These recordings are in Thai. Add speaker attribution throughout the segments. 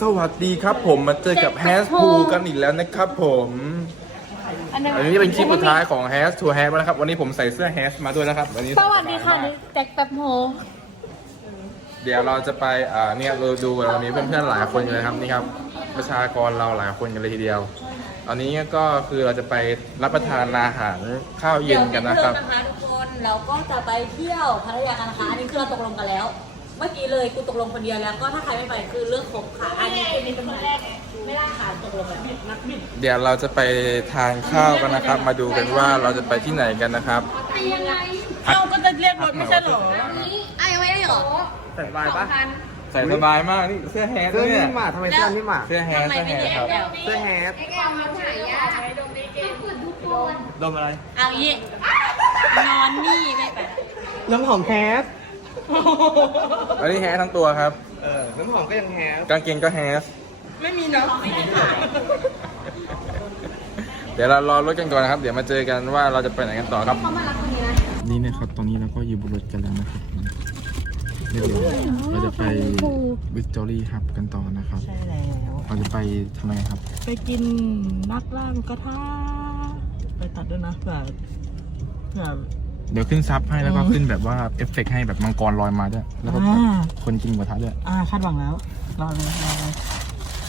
Speaker 1: สวัสดีครับผมมาเจอกับ h a s p o o กันอีกแล้วนะครับผม
Speaker 2: อันนั้น
Speaker 1: อันนี้เป็นคลิปสุดท้ายของ h a s to h a s นะครับ วันนี้ผมใส่เสื้อ h a s มาด้วยนะครับวันนี้
Speaker 2: สวัสดีค่ะนี่แจ็คแป๊บโฮ
Speaker 1: เดี๋ยวเราจะไปอ่าเนี่ยเราดูเรามีเพื่อนๆหลายคนอยู่เลยครับนี่ครับประชากรเราหลายคนกันเลยทีเดียวตอนนี้ก็คือเราจะไปรับประทานอาหารข้าวเย็นกันนะครับ
Speaker 3: เดี๋ยวนะคะทุกคนเราก็จะไปเที่ยวพัทยากันนะคะอันนี้คือเราตกลงกันแล้ว เมื่อกี้เลยกูตกลงคนเดียวแล้วก็ถ้าใครไม่ไปคือเรื่องของขาอันนี้คือนี่เป็นแรกไม่ได้ขาตกลงกันนักบิด
Speaker 1: เดี๋ยวเราจะไปทานข้าวกันนะครับ มาดูกันว่าเราจะไปที่ไหนกันนะครับ
Speaker 2: เอ้าก็จะเรียกรถไม่ใช่เหรอ
Speaker 3: อะยังไม่ได้เหรอ
Speaker 4: ใส่สบายปะ
Speaker 1: ใส่สบายมากนี่เสื้อแฮส
Speaker 4: เสื้อ
Speaker 1: เนี่ย
Speaker 4: นิ่มอะทำไมเสื้อนิ่มอะ
Speaker 1: เสื้อแฮส
Speaker 3: ทำไม
Speaker 1: เสื้อ
Speaker 3: ไม่
Speaker 1: แฮส
Speaker 3: แย
Speaker 1: ครับ
Speaker 3: กแล้ว
Speaker 4: เสื้อแฮปดมอะไร
Speaker 3: เอางี้นอนนี่ไม่ไป
Speaker 4: น้ำหอมแฮป
Speaker 1: อันนี้แฮสทั้งตัวครับ
Speaker 4: เออน้ำหอมก็ยังแฮป
Speaker 1: กางเกงก็แฮส
Speaker 2: ไม่มีเนาะ
Speaker 1: เดี๋ยวเรารอรถกันก่อนนะครับ เดี๋ยวมาเจอกันว่าเราจะไปไหนกันต่อครับนี่นะครับ ตอนนี้เราก็อยู่บนรถกันแล้วนะครับเดี๋ยวเราจะไปวิกตอรี่ฮับกันต่อนะครับ
Speaker 2: ใช่แล้ว
Speaker 1: เราจะไปทำไมครับ
Speaker 2: ไปกินนักล่างกระทะไปตัดด้วยนะเผื่อเผื่อ
Speaker 1: เดี๋ยวขึ้นซับให้แล้วก็
Speaker 2: อืม
Speaker 1: ขึ้นแบบว่าเอฟเฟกต์ให้แบบมังกรลอยมาด้วยแล้วก็แบบ
Speaker 2: อ่า
Speaker 1: คนกินหมูกระทะด้วย
Speaker 2: อ่าคาดหวังแล้ว รอเลยรอเลย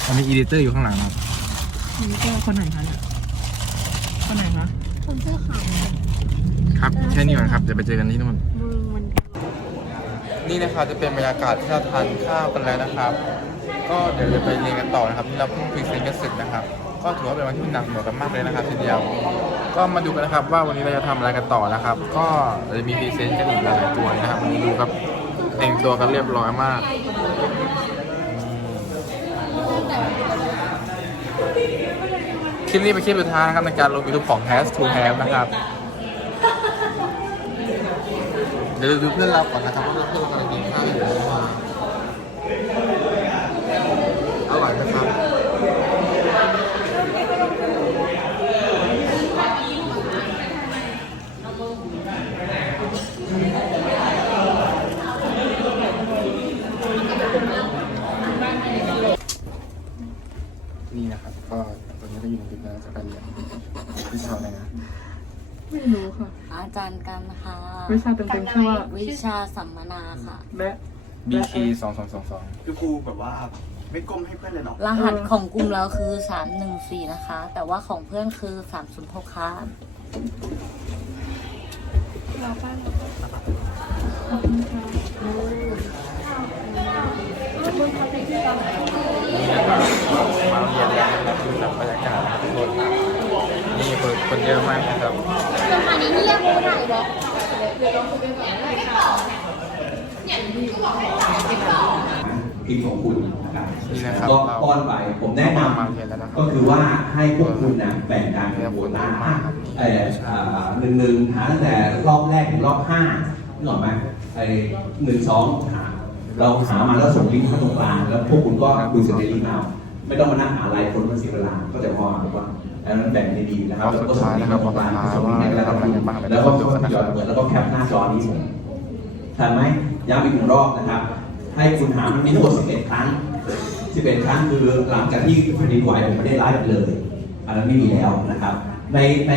Speaker 1: มันมีอีดิเตอร์อยู่ข้างหลังนะครับ
Speaker 2: นี่ก็คนไหนคะเนี่ยคนไหนคะ
Speaker 1: ครับแค่นี้ก่อนครับเดี๋ยวไปเจอกันที่นู่นนี่นะครับจะเป็นบรรยากาศที่เราทานข้าวกันแล้วนะครับ ก็เดี๋ยวจะไปเรียนกันต่อนะครับที่เราเพิ่งพรีเซนต์กันเสร็จนะครับ ก็ถือว่าเป็นวันที่หนักหน่วงกันมากเลยนะครับทีเดียว ก็มาดูกันนะครับว่าวันนี้เราจะทำอะไรกันต่อนะครับ ก็จะมีพรีเซนต์กันอีกหลายๆตัวนะครับวันนี้ดูครับแต่งตัวกันเรียบร้อยมาก คลิปนี้เป็นคลิปสุดท้ายนะครับในการลงยูทูบของ Has to Have นะครับ เดี๋ยวดูเพื่อนเราก่อนนะครับว่าเพื่อนเรากำลังกินข้าวอยู่อร่อยนะครับ นี่นะครับก็ตอนนี้ก็อยู่ในคลิปแล้วจะไปเรียนวิชาอะไรนะ
Speaker 2: ไม่รู้ค่ะ
Speaker 3: อาจารย์กันค่ะ
Speaker 2: วิชาเต็มๆชื่อว่า
Speaker 3: วิชาสัมมนาค่ะ
Speaker 2: และ
Speaker 1: BK สองสองสองสอง
Speaker 4: คือครูแบบว่าไม่ก้มให้เพื่อนเลยเนาะ
Speaker 3: รหัสของกลุ่มเราคือ314นะคะ แต่ว่าของเพื่อนคือ306ค่ะ
Speaker 1: มาเรียนแล้วนะครับดูแบบบรรยากาศนะครับทุกคนนี่ คนคนเยอะมากนะครับ
Speaker 5: พิมพ์ของคุณนะครับ
Speaker 1: นี่นะครับ
Speaker 5: ก็
Speaker 1: เรา
Speaker 5: ป้อนไปผมแนะน
Speaker 1: มาเรียนแล้วนะครับำ
Speaker 5: ก็คือว่าให้พวกคุณนะแบ่งการเป็นโควต้าเอ่ออ่าหนึ่งหนึ่งหาตั้งแต่รอบแรกถึงรอบห้านึกออกไหมไอ้หนึ่งสองหาเราหามาแล้วส่งลิงก์เข้าตรงกลางแล้วพวกคุณก็ดูจากในลิงก์เอาไม่ต้องมานั่งหาอะไรคนมันเสียเวลาก็จะพอหรือว่า แล้วนั้นแบ่งดีๆนะครับแล้วก็ส่งลิงก์เข้าตรงกลางส่งลิงก์ให้แล้วก็แล้วก็จอดเปิดแล้วก็แคปหน้าจอนี้ผมทันไหมย้ำอีกหนึ่งรอบนะครับ ให้คุณหามันมีทั้งหมด11 ครั้ง 11 ครั้งคือหลังจากที่แผ่นดินไหวผมไม่ได้ไลฟ์เลย อันนั้นไม่มีแล้วนะครับในใน